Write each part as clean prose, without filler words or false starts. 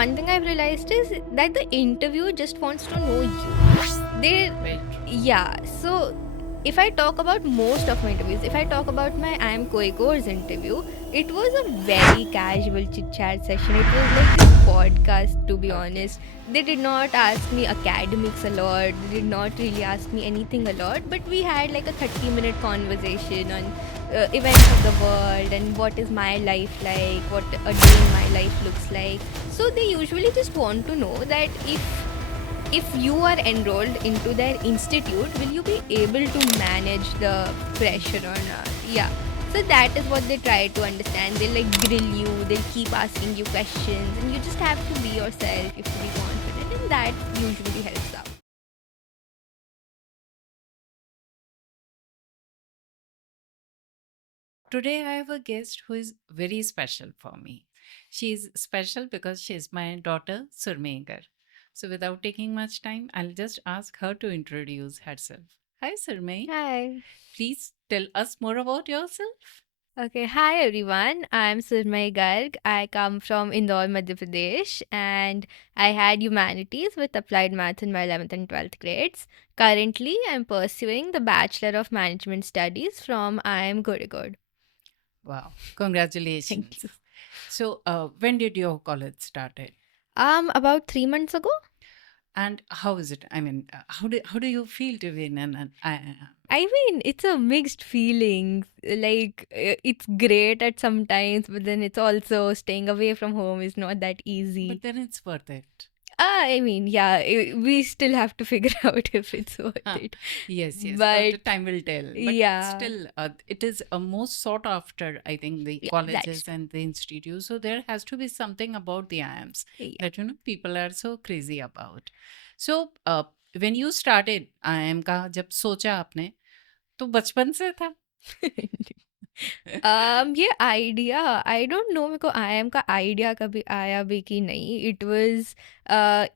one thing I've realized is that the interviewer just wants to know you. Very true. Yeah. So if I talk about most of my interviews, if I talk about my I am Koiko's interview, it was a very casual chit chat session. It was like this podcast, to be Okay. honest. They did not ask me academics a lot. They did not really ask me anything a lot. But we had like a 30-minute conversation on events of the world and what is my life like, what a day in my life looks like. So they usually just want to know that if you are enrolled into their institute, will you be able to manage the pressure or not? Yeah. So that is what they try to understand. They like grill you, they'll keep asking you questions, and you just have to be yourself, you have to be confident, and that usually helps out. Today I have a guest who is very special for me. She is special because she is my daughter, Surmegar. So without taking much time, I'll just ask her to introduce herself. Hi, Surmay. Hi. Please tell us more about yourself. Okay, hi everyone. I'm Surmay Garg. I come from Indore, Madhya Pradesh, and I had humanities with applied maths in my 11th and 12th grades. Currently, I'm pursuing the Bachelor of Management Studies from IIM Gurigod. Wow, Thank congratulations. you. So, when did your college started? About 3 months ago. And how is it? I mean, how do you feel to be in I mean, it's a mixed feeling. Like, it's great at some times, but then it's also staying away from home is not that but easy. then it's worth it. I mean, yeah, we still have to figure out if it's worth Huh. it. Yes. The But time will tell. But yeah, still, it is a most sought after, I think, the yeah, that's colleges and the institutes. So there has to be something about the IIMs yeah. that, people are so crazy about. So, when you started IIM का जब सोचा आपने, तो बचपन से था? ये idea I don't know मेरे को आईएम का आइडिया कभी आया भी कि नहीं it was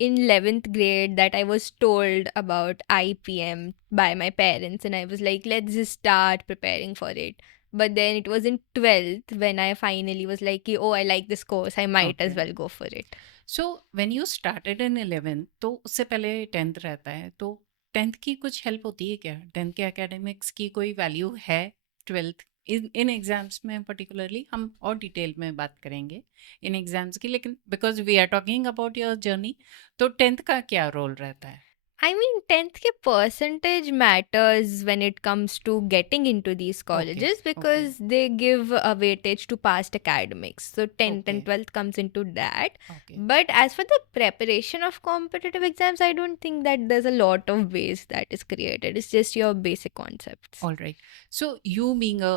in 11th grade that I was told about IPM by my parents and I was like let's just start preparing for it but then it was in 12th when I finally was like oh I like this course I might as Okay. well go for it. So when you started in 11th तो उससे पहले 10th रहता है तो 10th की कुछ help होती है क्या 10th के एकेडमिक्स की कोई वैल्यू है 12th इन एग्जाम्स में पर्टिकुलरली हम और डिटेल में बात करेंगे इन एग्जाम्स की लेकिन because we are talking about your journey तो 10th का क्या रोल रहता है I mean, 10th के percentage matters when it comes to getting into these okay colleges okay because they give a weightage to past academics. So 10th okay and 12th comes into that. Okay But as for the preparation of competitive exams, I don't think that there's a lot of ways that is created. It's just your basic concepts. All right. So you being a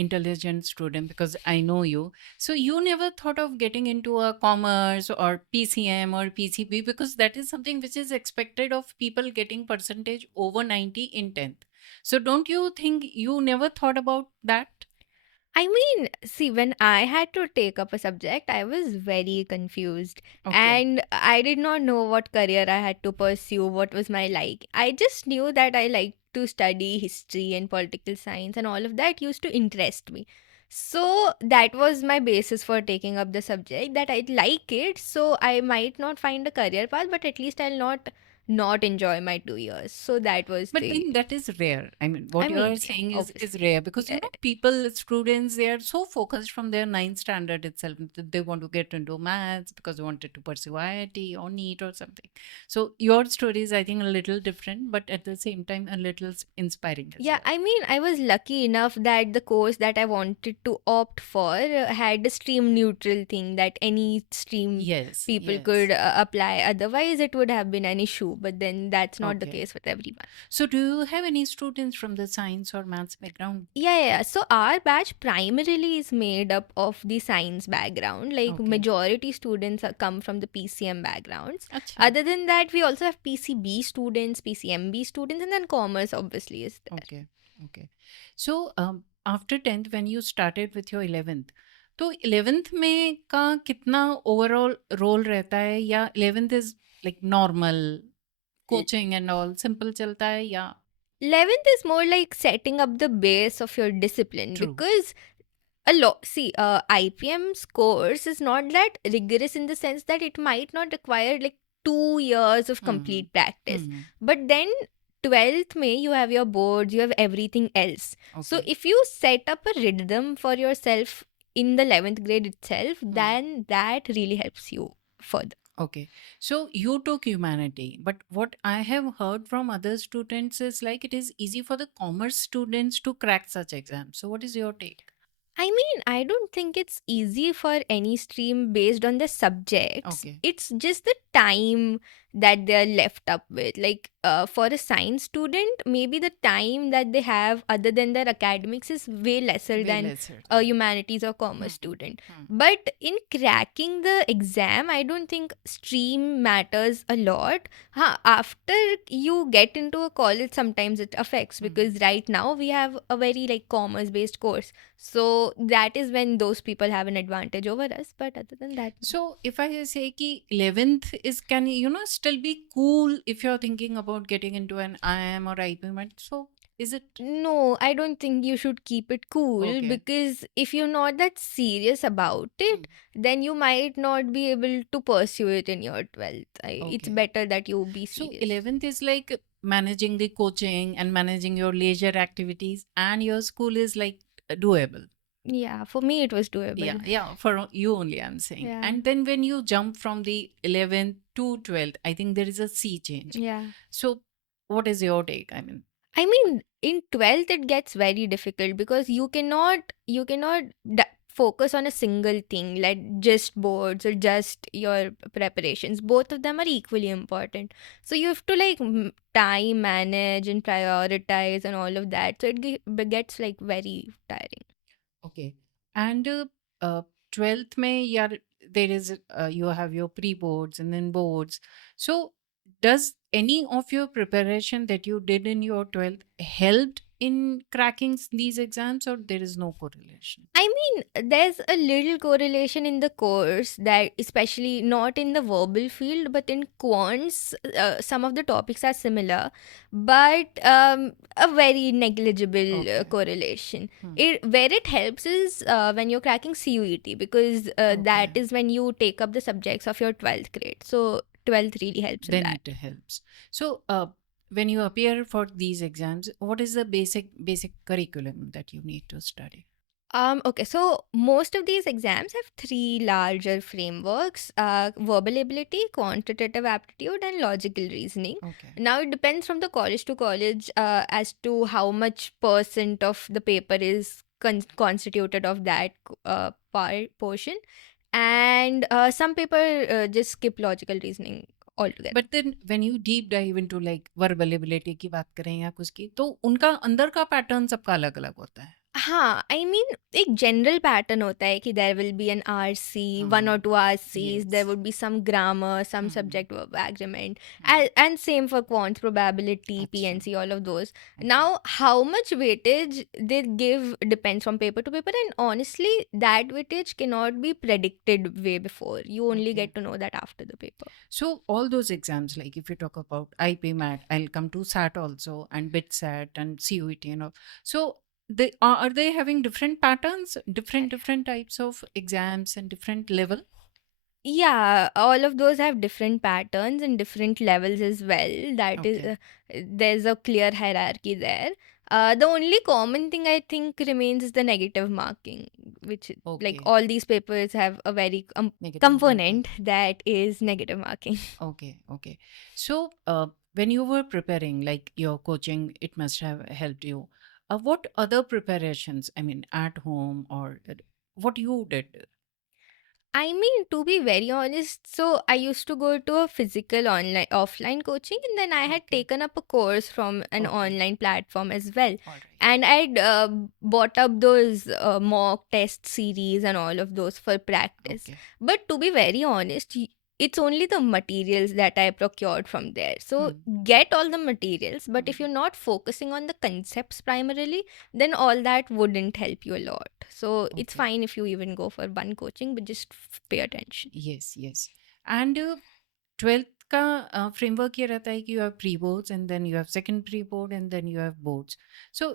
intelligent student, because I know you, so you never thought of getting into a commerce or PCM or PCB because that is something which is expected of people getting percentage over 90 in 10th. So don't you think you never thought about that? I mean, see, when I had to take up a subject, I was very confused Okay. and I did not know what career I had to pursue, what was my like. I just knew that I liked to study history and political science, and all of that used to interest me. So that was my basis for taking up the subject that I like it. So I might not find a career path, but at least I'll not enjoy my 2 years. So that was But the. then that is rare. I mean, I what you are mean, yeah, saying is obviously. rare because Yeah. people, students, they are so focused from their ninth standard itself that they want to get into maths because they wanted to pursue IIT or NEET or something. So your story is, I think, a little different, but at the same time, a little inspiring as Yeah, well. I mean, I was lucky enough that the course that I wanted to opt for had a stream neutral thing that any stream Yes, people could yes. apply. Otherwise, it would have been an issue. But then that's not the Okay. case with everyone. So do you have any students from the science or maths background? Yeah. So our batch primarily is made up of the science background. Like Okay. majority students come from the PCM backgrounds. Acha. Other than that, we also have PCB students, PCMB students, and then commerce obviously is there. Okay. Okay. So after 10th, when you started with your 11th, तो 11th में का कितना overall role रहता है या 11th is like normal coaching and all simple चलता है या 11th is more like setting up the base of your discipline true because A lot. See, IPM's course is not that rigorous in the sense that it might not require like 2 years of Hmm. complete practice. Hmm. But then 12th May, you have your boards, you have everything else. So Okay. if you set up a rhythm for yourself in the 11th grade itself, then that really helps you further. Okay. So you took humanity, but what I have heard from other students is like it is easy for the commerce students to crack such exams. So what is your take? I mean, I don't think it's easy for any stream based on the subjects. Okay. It's just the time that they're left up with. Like, for a science student, maybe the time that they have other than their academics is way lesser Way than lesser a than. humanities or commerce Hmm. student. Hmm. But in cracking the exam, I don't think stream matters a lot. After you get into a college, sometimes it affects because right now we have a very like commerce based course. So that is when those people have an advantage over us. But other than that, So if I say ki 11th is can still be cool if you're thinking about getting into an IIM or IPM. So is it no, I don't think you should keep it cool okay? because if you're not that serious about it, then you might not be able to pursue it in your 12th. It's Okay. better that you be So serious. 11th is like managing the coaching and managing your leisure activities, and your school is like doable. Yeah, for me it was doable. Yeah, for you only, I'm saying. Yeah. And then when you jump from the 11th to 12th, I think there is a sea change. Yeah. So, what is your take? I mean, In 12th it gets very difficult because you cannot focus on a single thing like just boards or just your preparations. Both of them are equally important. So you have to like time manage and prioritize and all of that. So gets like very tiring. okay. And 12th May, yeah, there is, you have your pre boards and then boards. So, does any of your preparation that you did in your 12th helped in cracking these exams, or there is no correlation? I mean, there's a little correlation in the course that, especially not in the verbal field, but in quants, some of the topics are similar, but a very negligible Okay. correlation. Hmm. Where it helps is when you're cracking CUET, because that Okay. is when you take up the subjects of your 12th grade. So 12th really helps in Then that. it helps. So, when you appear for these exams, what is the basic curriculum that you need to study? Okay, so most of these exams have three larger frameworks: verbal ability, quantitative aptitude, and logical reasoning. Okay. Now, it depends from the college to college as to how much percent of the paper is constituted of that portion. And some paper just skip logical reasoning altogether. But then when you deep dive into like verbal ability की बात करें या कुछ की, तो उनका अंदर का पैटर्न सबका अलग अलग होता है. हाँ, आई मीन एक जनरल पैटर्न होता है कि there will be an RC, one और two RCs, there Yes. Would be some grammar, some subject verb agreement, and same for quant, probability, अच्छा. PNC, all of those. Okay. Now, how much weightage they give depends from paper to paper, and honestly, that weightage cannot be predicted way before. You only Okay. get to know that after the paper. So all those exams, like if you talk about IPMAT, I'll come to SAT also, and BitSat and CUET and all. So they are they having different patterns, different types of exams and different level? Yeah, all of those have different patterns and different levels as well. That is, Okay. there's a clear hierarchy there. The only common thing I think remains is the negative marking, which like Okay. all these papers have a very Negative component that is negative marking. Okay. So, when you were preparing, like your coaching, it must have helped you. What other preparations, I mean, at home or what you did? I mean, to be very honest, so I used to go to a physical offline coaching, and then I had Okay. taken up a course from an Okay. online platform as well. All right. And I'd bought up those mock test series and all of those for practice. Okay. But to be very honest, it's only the materials that I procured from there. So get all the materials, but if you're not focusing on the concepts primarily, then all that wouldn't help you a lot. So it's Okay. fine if you even go for one coaching, but just pay attention. Yes. And 12th का framework ये रहता है कि you have pre-boards and then you have second pre-board and then you have boards. So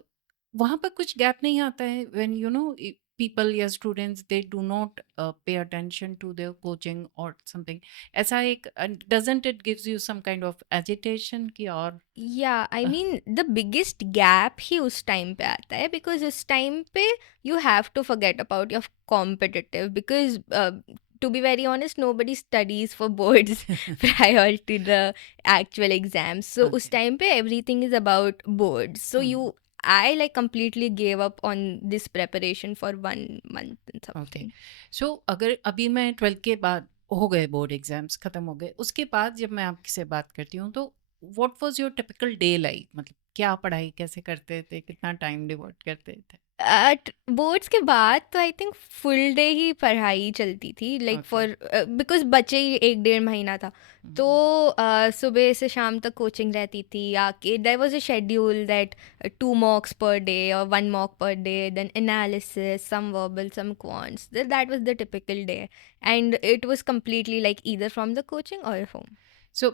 वहाँ पर कुछ gap नहीं आता है व्हेन पीपल या students they do not pay attention to their coaching और समथिंग, ऐसा एक doesn't it gives you some kind of agitation की और या I mean the biggest gap ही उस टाइम पे आता है, बिकॉज उस टाइम पे you have to forget about your competitive, because to be very honest, nobody studies for boards prior to the actual exams. So us okay time pe everything is about boards. So I like completely gave up on this preparation for 1 month and okay something. सो अगर अभी मैं 12th के बाद हो गए, board exams खत्म हो गए, उसके बाद जब मैं आपसे बात करती हूँ तो what was your typical day like, मतलब क्या पढ़ाई कैसे करते थे, कितना टाइम डिवोट करते थे? बोर्ड्स के बाद तो आई थिंक फुल डे ही पढ़ाई चलती थी, लाइक ओके फॉर बिकॉज बचे ही 1 डेढ़ महीना था, तो सुबह से शाम तक कोचिंग रहती थी आके. There was a schedule that 2 mocks per day or 1 mock per day, then analysis, some verbal, some quants. That was the typical day, and it was completely like either from the coaching or home. So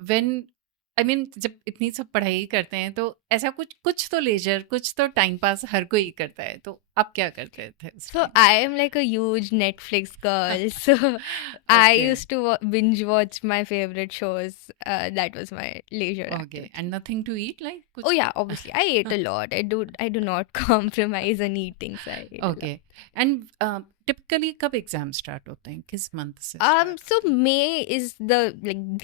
when I mean जब इतनी सब पढ़ाई करते हैं तो ऐसा कुछ कुछ तो लेजर, कुछ तो टाइम पास हर कोई करता है, तो आप क्या करते थे उस So time? I am like a huge Netflix girl. So I okay used to binge watch my favorite shows. That was my leisure okay activity. And nothing to eat like Oh कुछ? yeah, obviously I ate a lot. I do not compromise on eating, so I ate a lot. Okay and typically कब exam start होते हैं, किस month से start So होते हैं? May is the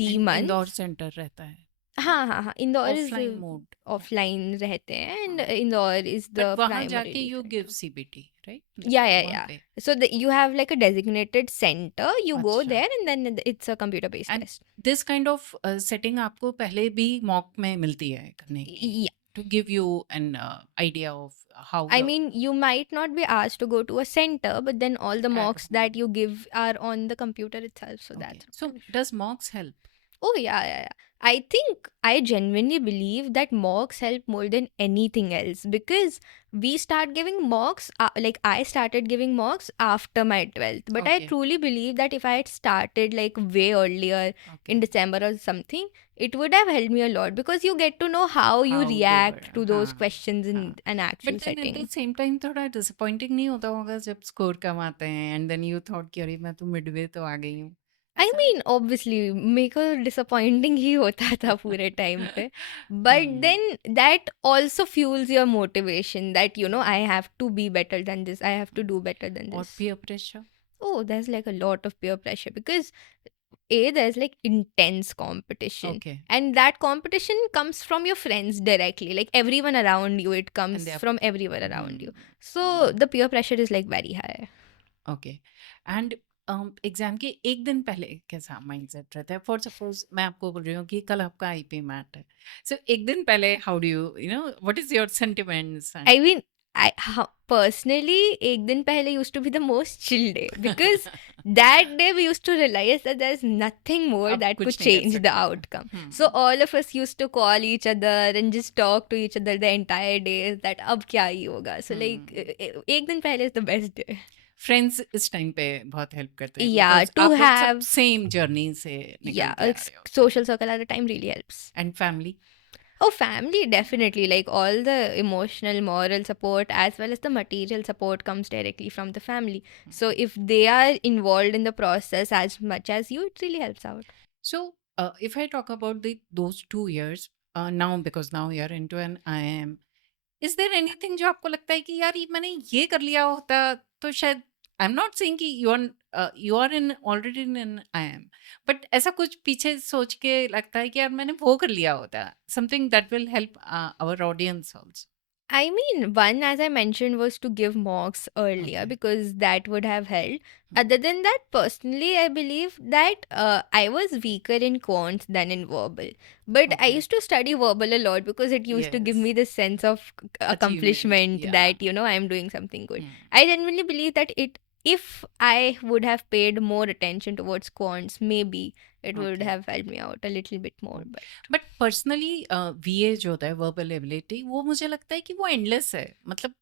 Indore month. Centre रहता है, हाँ, Indore is offline mode, offline रहते हैं, and हाँ, इंदौर is बट the वहाँ जाके primarily you give center. CBT right, Yeah. वहाँ पे? So you have like a designated center. You go अच्छा, there, and then it's a computer-based and test. This kind of setting आपको पहले भी mock में मिलती है करने की, Yeah. To give you an idea of how I the mean, you might not be asked to go to a center, but then all the eight mocks home? that you give are on the computer itself, so okay, that's so not an issue. Does mocks help? Oh, yeah. I think I genuinely believe that mocks help more than anything else, because we start giving mocks, like I started giving mocks after my 12th. But I okay truly believe that if I had started like way earlier okay, in December or something, it would have helped me a lot, because you get to know how you how they were, react to those हाँ questions हाँ, in an actual but then at the setting. Same time थोड़ा disappointing नहीं होता होगा जब score कम आते हैं and then you thought कि अरे मैं तो मिडवे तो आ गई हूँ, I ऐसा? mean, obviously, मेरे को disappointing ही होता था पूरे टाइम पे. But hmm, then that also fuels your motivation that, I have to be better than this. I have to do better than और this. Peer pressure? Oh, there's like a lot of peer pressure, because there's like intense competition. Okay, And that competition comes from your friends directly. Like everyone around you, it and comes they from everywhere around you. So hmm, the peer pressure is like very high. Okay, and exam के एक दिन पहले कैसा mindset रहता है? For suppose मैं आपको बोल रही हूँ कि कल आपका आईपी मैट है, सो एक दिन पहले how do you know what is your sentiments I mean, personally, एक दिन पहले used to be the most chill day, because that day we used to realize that there's nothing more अब that could कुछ नहीं कर change the सकते? outcome. So all of us used to call each other and just talk to each other the entire day that अब क्या ही होगा. So like एक दिन पहले is the best day. Friends इस टाइम पे बहुत हेल्प करते हैं Yeah, बिकॉज to आप लोग सब have सेम जर्नी से निकल yeah, के आ a रहे हो, social circle at a time really helps. And family? Oh, family, definitely. Like all the emotional, moral support as well as the material support comes directly from the family. So if they are involved in the process as much as you, it really helps out. So, if I talk about those 2 years, now because now you're into an IIM, is there anything जो आपको लगता है कि यार ये मैंने ये कर लिया होता तो शायद, आई एम नॉट सेइंग कि you are in already in an IIM, but ऐसा कुछ पीछे सोच के लगता है कि यार मैंने वो कर लिया होता, something that will help our audience also? I mean, one, as I mentioned, was to give mocks earlier, Okay. because that would have helped. Other than that, personally, I believe that I was weaker in quants than in verbal. But I Okay. used to study verbal a lot, because it used to give me Yes. this sense of accomplishment Yeah. that, I'm doing something good. Hmm. I genuinely believe that if I would have paid more attention towards quants, maybe it would Okay. have helped me out a little bit more. But but personally VA जो होता है, verbal ability, वो मुझे लगता है कि वो endless है, मतलब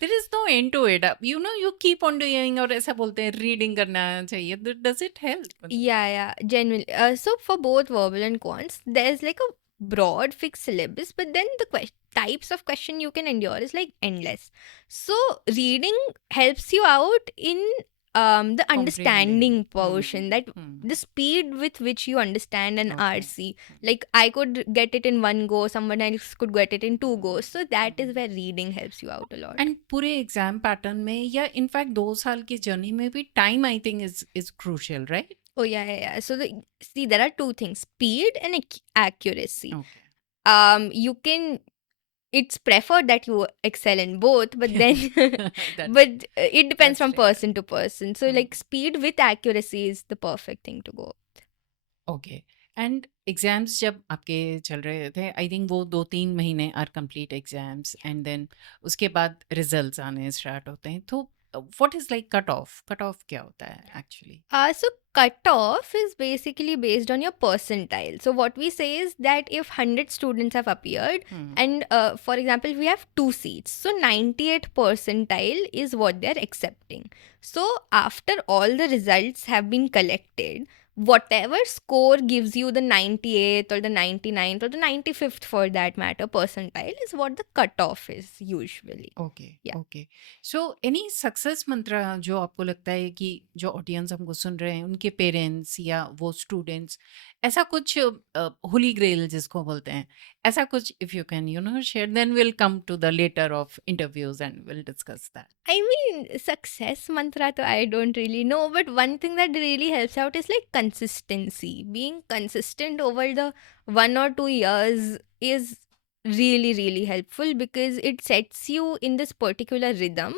there is no end to it, you keep on doing, और ऐसा बोलते हैं रीडिंग करना चाहिए, does it help? yeah, genuinely. So for both verbal and quants, there's like a broad fixed syllabus, but then the types of question you can endure is like endless. So reading helps you out in the understanding portion, that the speed with which you understand an Okay. RC. Like I could get it in one go, someone else could get it in 2 goes. So that is where reading helps you out a lot. And पूरे exam pattern में या in fact 2 साल की journey में भी time I think is crucial right Oh yeah. So see, there are two things: speed and accuracy. Okay You can. It's preferred that you excel in both, but then, but it depends that's from rare. person to person. So like speed with accuracy is the perfect thing to go. Okay and exams जब आपके चल रहे थे I think वो 2-3 महीने are complete exams and then उसके बाद results आने स्टार्ट होते हैं तो what is like cut off क्या होता है actually So cutoff is basically based on your percentile. So what we say is that if 100 students have appeared, and for example, we have 2 seats, so 98 percentile is what they're accepting. So after all the results have been collected, whatever score gives you the 98th or the 99th or the 95th for that matter percentile is what the cutoff is usually. Okay Yeah. Okay so any success मंत्र जो आपको लगता है कि जो audience हमको सुन रहे हैं उनके पेरेंट्स या वो स्टूडेंट्स ऐसा कुछ होली ग्रेल जिसको बोलते हैं ऐसा कुछ if you can share then will come to the latter of interviews and will discuss that I mean, success mantra, to I don't really know, but one thing that really helps out is like consistency. Being consistent over the 1 or 2 years is really, really helpful because it sets you in this particular rhythm,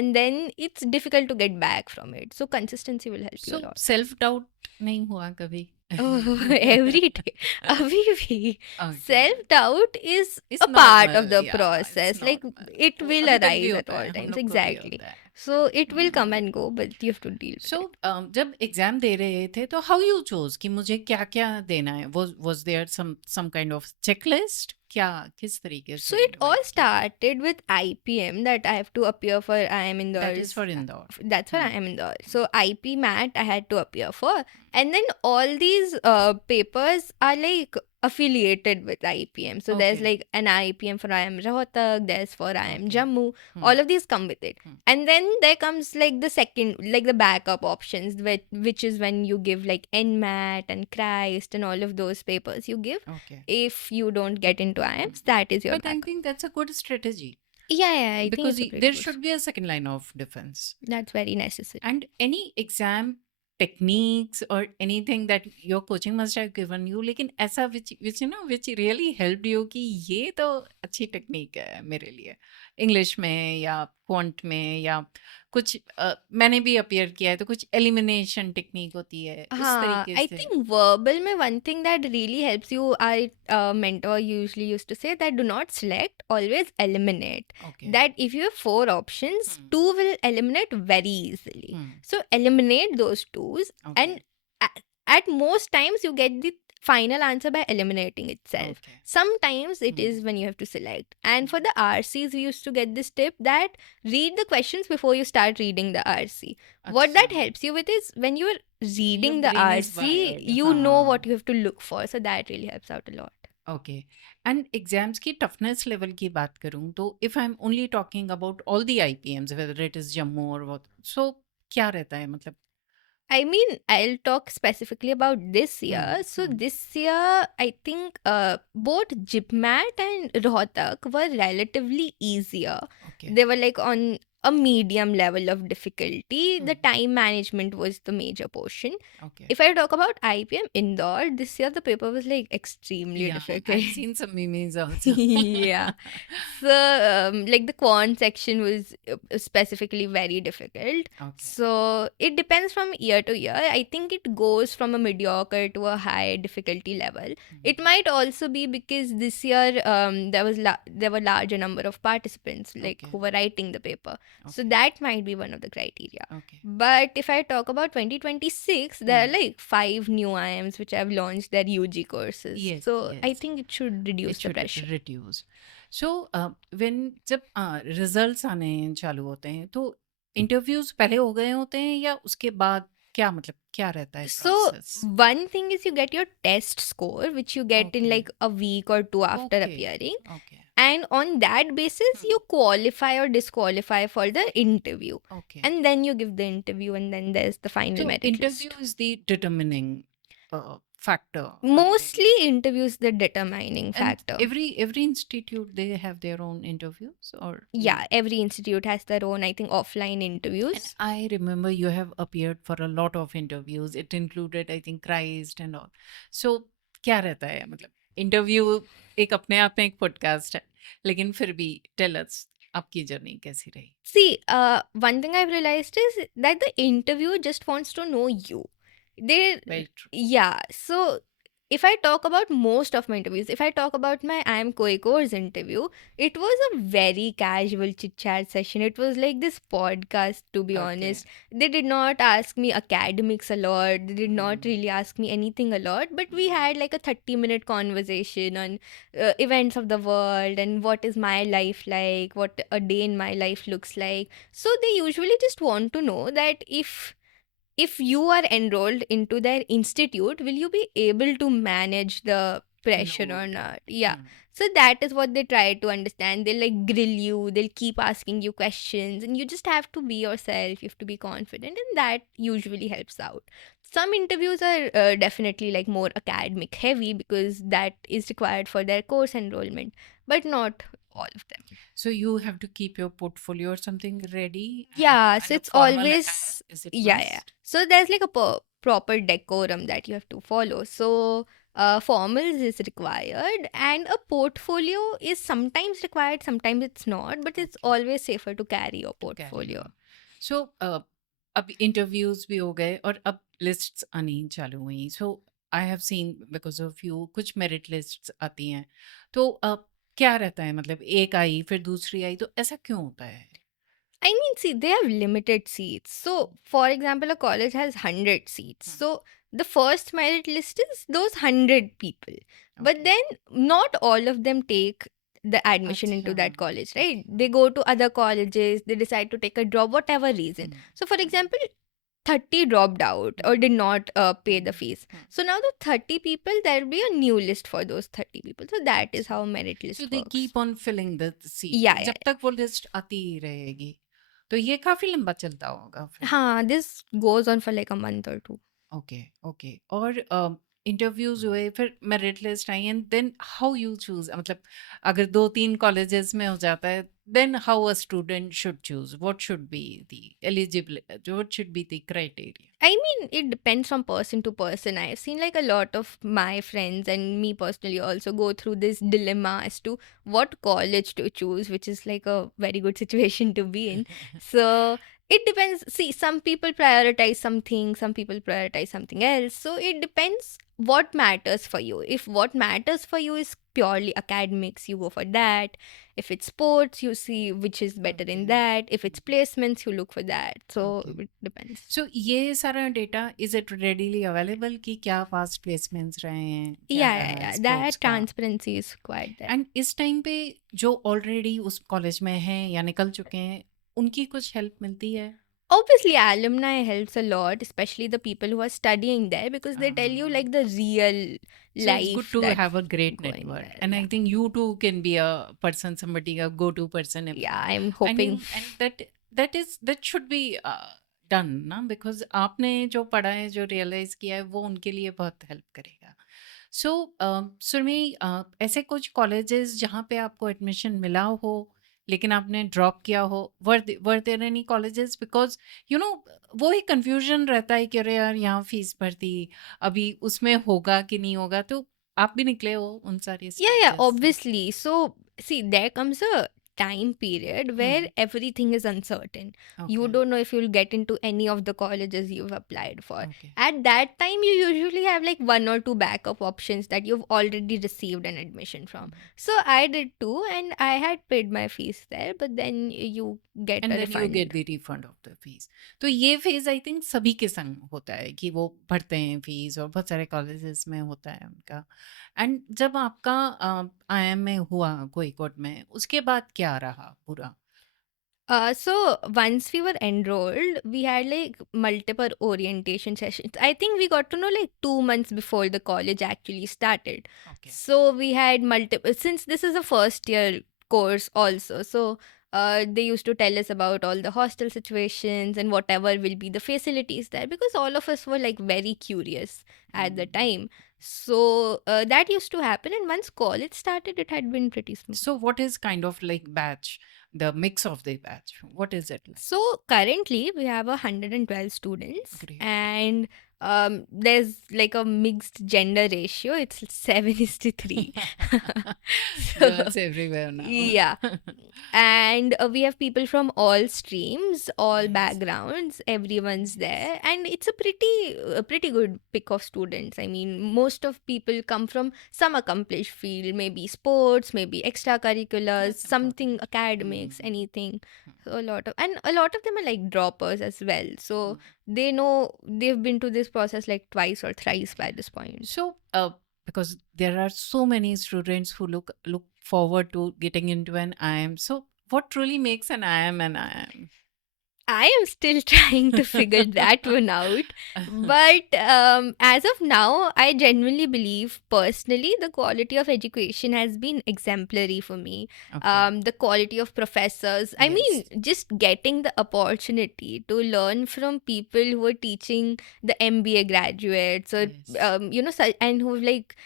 and then it's difficult to get back from it. So consistency will help you so a lot. Self doubt नहीं हुआ कभी Oh, every day. Abhi bhi. Okay. Self-doubt is It's a part normal, of the yeah, process. it's Like normal. it will अभी तक भी arise at होता है, all हम times. लोग को भी Exactly. होता है. So it will come and go, but you have to deal with so it. जब एग्जाम दे रहे थे तो हाउ यू चोज कि मुझे क्या क्या देना है was there some kind of checklist क्या किस तरीके So से it all started with IPM, that I have to appear for IIM Indore. That is for Indore That's for IIM Indore. So IP MAT I had to appear for, and then all these papers are like affiliated with IPM. So there's Okay. like an IPM for IIM Rohtak, there's for IIM Okay. Jammu. All of these come with it. And then there comes like the second, like the backup options, which is when you give like NMAT and Christ and all of those papers you give. Okay. If you don't get into IIMs, that is your But I backup. think that's a good strategy Yeah, I think because it's a pretty there good- should be a second line of defense. That's very necessary. And any exam techniques or anything that your coaching must have given you, लेकिन ऐसा which really helped you कि ये तो अच्छी technique है मेरे लिए English में या क्वांट में या कुछ मैंने भी अपीयर किया है तो कुछ एलिमिनेशन टेक्निक होती है इस हाँ, तरीके I से think verbal में one thing that really helps you, our mentor usually used to say that do not select, always eliminate. Okay. That if you have 4 options, 2 will eliminate very easily. Hmm. So eliminate those 2s, Okay. and at most times you get the final answer by eliminating itself. Okay. Sometimes it is when you have to select. And for the RCs, we used to get this tip that read the questions before you start reading the RC. What that अच्छा. helps you with is when you are reading Your the brain is RC, wired. you know हाँ. what you have to look for. So that really helps out a lot. Okay and exams की toughness level की बात करूं तो if I am only talking about all the IPMs whether it is Jammu और what सो क्या रहता है मतलब I mean, I'll talk specifically about this year. So this year, I think both JIPMAT and Rohtak were relatively easier. Okay They were like on a medium level of difficulty. The time management was the major portion. Okay If I talk about IPM Indore, this year the paper was like extremely I've difficult. seen some memes also. Yeah. So, like the quant section was specifically very difficult. Okay. So, it depends from year to year. I think it goes from a mediocre to a high difficulty level. It might also be because this year there were larger number of participants like Okay. who were writing the paper. So, Okay. that might be one of the criteria. Okay. But if I talk about 2026, there are like 5 new IIMs which have launched their UG courses. Yes, So I yes. think it should reduce It the should pressure. reduce. So when जब results आने चालू होते हैं तो interviews पहले हो गए होते हैं या उसके बाद क्या मतलब क्या रहता है So process? one thing is you get your test score, which you get in okay, like a week or two after okay, appearing, okay, and on that basis hmm, you qualify or disqualify for the interview, okay. and then you give the interview, and then there's the final So merit interview list. is the determining factor, I think. Mostly interviews the determining And factor. every institute they have their own interviews or you. Yeah, every institute has their own, I think, offline And interviews. I remember you have appeared for a lot of interviews. It included, I think, Christ and all. So क्या रहता है मतलब interview एक अपने आप में एक podcast है लेकिन फिर भी टेल अस आपकी जर्नी कैसी रही? See, one thing I've realized is that the interviewer just wants to know you. They, Very true. yeah. So if I talk about most of my interviews, if I talk about my I am Koi course interview, it was a very casual chit chat session. It was like this podcast, to be Okay. honest. They did not ask me academics a lot. They did not really ask me anything a lot, but we had like a 30-minute conversation on events of the world and what is my life like, what a day in my life looks like. So they usually just want to know that if you are enrolled into their institute, will you be able to manage the pressure or Load. not? Yeah. Hmm. So that is what they try to understand. They'll like grill you, they'll keep asking you questions, and you just have to be yourself. You have to be confident, and that usually helps out. Some interviews are definitely like more academic heavy because that is required for their course enrollment, but not all of them. So you have to keep your portfolio or something ready Yeah, so and a it's formal attire. always, Is it yeah. must? So there's like a proper decorum that you have to follow. So formals is required, and a portfolio is sometimes required, sometimes it's not, but it's Okay. always safer to carry your To carry portfolio. on. So अब interviews भी हो गए और अब lists आनी चालू हुई. So I have seen because of you कुछ मेरिट लिस्ट्स आती हैं. तो क्या रहता है मतलब एक आई फिर दूसरी आई तो ऐसा क्यों होता है? I mean, see, they have limited seats. So, for example, a college has 100 seats. Hmm. So, the first merit list is those 100 people. But Okay. then, not all of them take the admission into that अच्छा, college, right? अच्छा. They go to other colleges, they decide to take a drop, whatever reason. Hmm. So, for example, 30 dropped out or did not pay the fees. Hmm. So, now the 30 people, there will be a new list for those 30 people. So, that is how merit list So they works. keep on filling the seat. Yeah, जब तक वो list आती ही रहेगी. तो ये काफी लंबा चलता होगा फिर. हाँ, this goes on for like a month or two. Okay okay. और इंटरव्यूज हुए फिर मेरिट लिस्ट आई and then how you choose मतलब अगर 2-3 कॉलेजेस में हो जाता है then how a student should choose what should be the eligibility what should be the criteria? I mean, it depends from person to person. I've seen like a lot of my friends and me personally also go through this dilemma as to what college to choose, which is like a very good situation to be in. So it depends. See, some people prioritize something, some people prioritize something else. So it depends what matters for you. If what matters for you is purely academics, you go for that. If it's sports, you see which is better in Okay. that. If it's placements, you look for that. So Okay. it depends. सो ये सारा data is it readily available कि क्या past placements रहे हैं क्या Yeah, रहा yeah, है yeah. Sports That का? transparency is quite there. And इस टाइम पे जो ऑलरेडी उस कॉलेज में हैं या निकल चुके हैं उनकी कुछ हेल्प मिलती है? Obviously, alumni helps a lot, especially the people who are studying there, because they tell you Ah. like the real So it's good life to that's have a great going network. there. And I Yeah. think you too can be a person, somebody, a go-to person. Yeah, I'm And hoping. that should be done, ना? Because आपने जो पढ़ा है, जो realize किया है, वो उनके लिए बहुत help करेगा. So, सुरभि, ऐसे कुछ colleges जहाँ पे आपको admission मिला हो, लेकिन आपने ड्रॉप किया हो, were there any colleges? Because you know वो ही confusion रहता है कि अरे यार यहाँ फीस भर दी, अभी उसमें होगा कि नहीं होगा. तो आप भी निकले हो उन सारी Yeah, yeah, stages से. obviously. So, see, there comes a time period where everything is uncertain. You Okay. don't know if you'll get into any of the colleges you've applied for. Okay. At that time, you usually have like one or two backup options that you've already received an admission from. So I did too, and I had paid my fees there, but then you get And a then you refund. get the refund of the fees. तो ये phase I think सभी के संग होता है कि वो भरते हैं फीस और बहुत सारे कॉलेजेस में होता है उनका. एंड जब आपका IIM में हुआ कोई कोर्ट में उसके बाद क्या रहा पूरा? So once we were enrolled, we had like multiple orientation sessions. I think we got to know like 2 months before the college actually started. Okay. So we had multiple, since this is a first year course also. So they used to tell us about all the hostel situations and whatever will be the facilities there, because all of us were like very curious at the time. So that used to happen. And once college started, it had been pretty smooth. So what is kind of like batch, the mix of the batch? What is it like? So currently we have 112 students, Great. and there's like a mixed gender ratio. It's 7:3. So Girls everywhere now. yeah, and we have people from all streams, all Yes. backgrounds. Everyone's Yes. there, and it's a pretty good pick of students. I mean, most of people come from some accomplished field, maybe sports, maybe extracurriculars, That's something important. academics, Mm. anything. Mm. So a lot of them are like droppers as well. So Mm. they know they've been to this process like twice or thrice by this point. So, because there are so many students who look forward to getting into an IIM. So, what truly makes an IIM an IIM? I am still trying to figure that one out. But as of now, I genuinely believe personally the quality of education has been exemplary for me. Okay. The quality of professors. I mean, Yes. just getting the opportunity to learn from people who are teaching the MBA graduates, or Yes. and who like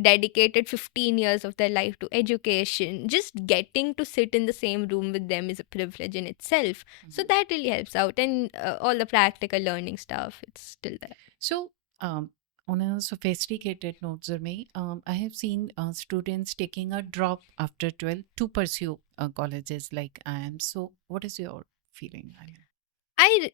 dedicated 15 years of their life to education. Just getting to sit in the same room with them is a privilege in itself. So Mm. that really helps out. And all the practical learning stuff, it's still there. So, on a sophisticated note, Zurmi, I have seen students taking a drop after 12 to pursue colleges like IIM. So, what is your feeling? I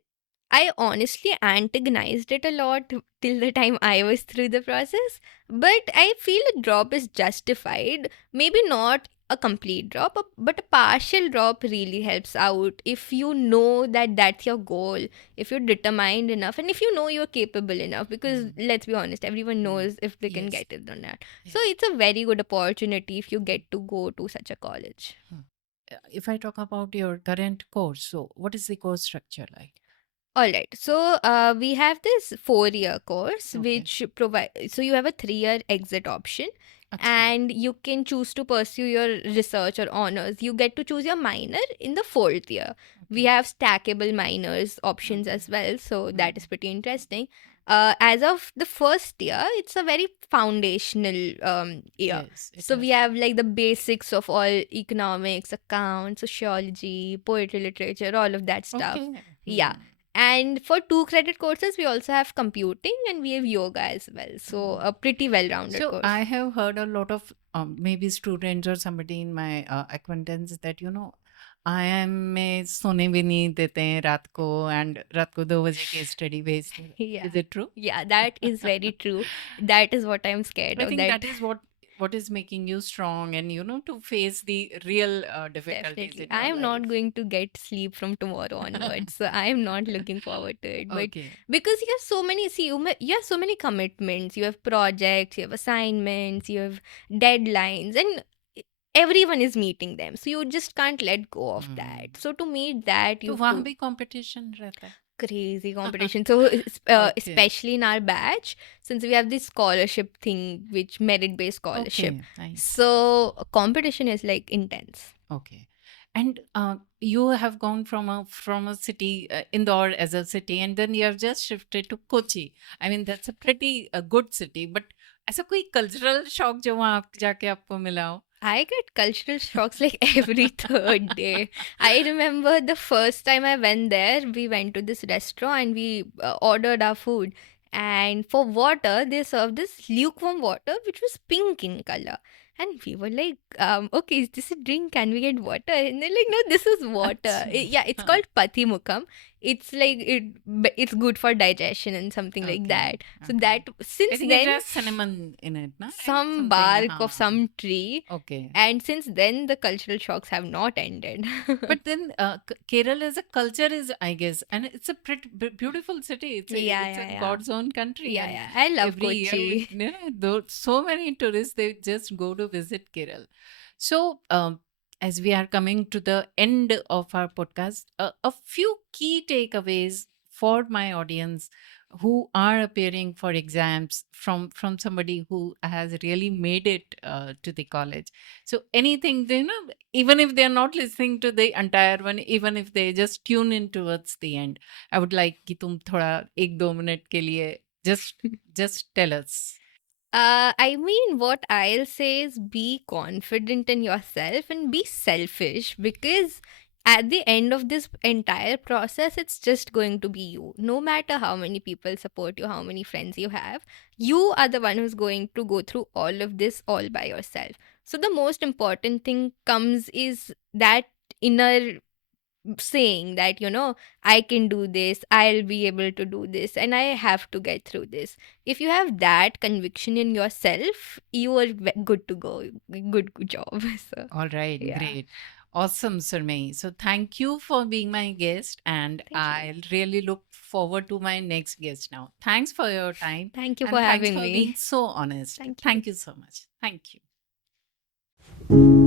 I honestly antagonized it a lot till the time I was through the process, but I feel a drop is justified. Maybe not a complete drop, but a partial drop really helps out if you know that that's your goal, if you're determined enough, and if you know you're capable enough. Because let's be honest, everyone knows if they can Yes. get it or not. Yes. So it's a very good opportunity if you get to go to such a college. If I talk about your current course, so what is the course structure like? All right. So we have this 4-year course, Okay. which provide. So you have a 3-year exit option, Acha. and you can choose to pursue your research or honors. You get to choose your minor in the 4th year. We Okay. have stackable minors options Okay. as well, so that is pretty interesting. As of the first year, it's a very foundational year. Yes, it So we is. have like the basics of all economics, accounts, sociology, poetry, literature, all of that stuff. Okay. Yeah. And for 2 credit courses, we also have computing and we have yoga as well. So a pretty well-rounded So course. I have heard a lot of maybe students or somebody in my acquaintance that IIM में सोने भी नहीं देते हैं रात को 2 बजे के स्टडी भेजते हैं. Yeah. Is it true? Yeah, that is very true. That is what I'm scared I of. think that is what is making you strong and to face the real difficulties Definitely. in your I am not life. going to get sleep from tomorrow onwards. So I am not looking forward to it. But Okay. because you have so many, you have so many commitments. You have projects, you have assignments, you have deadlines, and everyone is meeting them. So you just can't let go of that. So to meet that, तो you वहाँ have भी competition रहता है. crazy competition. So Okay. especially in our batch, since we have this scholarship thing, which merit-based scholarship. Okay, nice. So competition is like intense. Okay. And you have gone from a city, Indore as a city, and then you have just shifted to Kochi. I mean, that's a pretty good city. But ऐसा कोई cultural shock जो वहाँ जाके आपको मिला हो? I get cultural shocks like every third day. I remember the first time I went there, we went to this restaurant and we ordered our food. And for water, they served this lukewarm water which was pink in color. And we were like, okay, is this a drink? Can we get water? And they're like, no, this is water. Achha. It's called Pathimukam. It's like it's good for digestion and something like Okay, that. So okay. that I since think it then has cinnamon in it, na? some Something, bark हाँ. of some tree, Okay. and since then the cultural shocks have not ended. But then Kerala as a culture is, I guess, and it's a pretty beautiful city. It's a, Yeah. God's own country. Yeah, and yeah. I love every year, Kochi. so many tourists, they just go to visit Kerala. So as we are coming to the end of our podcast, a few key takeaways for my audience who are appearing for exams from somebody who has really made it to the college. So anything, even if they're not listening to the entire one, even if they just tune in towards the end, I would like कि तुम थोड़ा 1-2 minute के लिए just tell us. I mean, what I'll say is be confident in yourself and be selfish, because at the end of this entire process, it's just going to be you. No matter how many people support you, how many friends you have, you are the one who's going to go through all of this all by yourself. So, the most important thing comes is that inner saying that, I can do this, I'll be able to do this, and I have to get through this. If you have that conviction in yourself, you are good to go. Good job. So All right, yeah, great. Awesome, Surmai. So thank you for being my guest, and thank you. I'll really look forward to my next guest now. Thanks for your time, Thank you for and thanks having for being me. so honest. Thank you. Thank you so much. Thank you.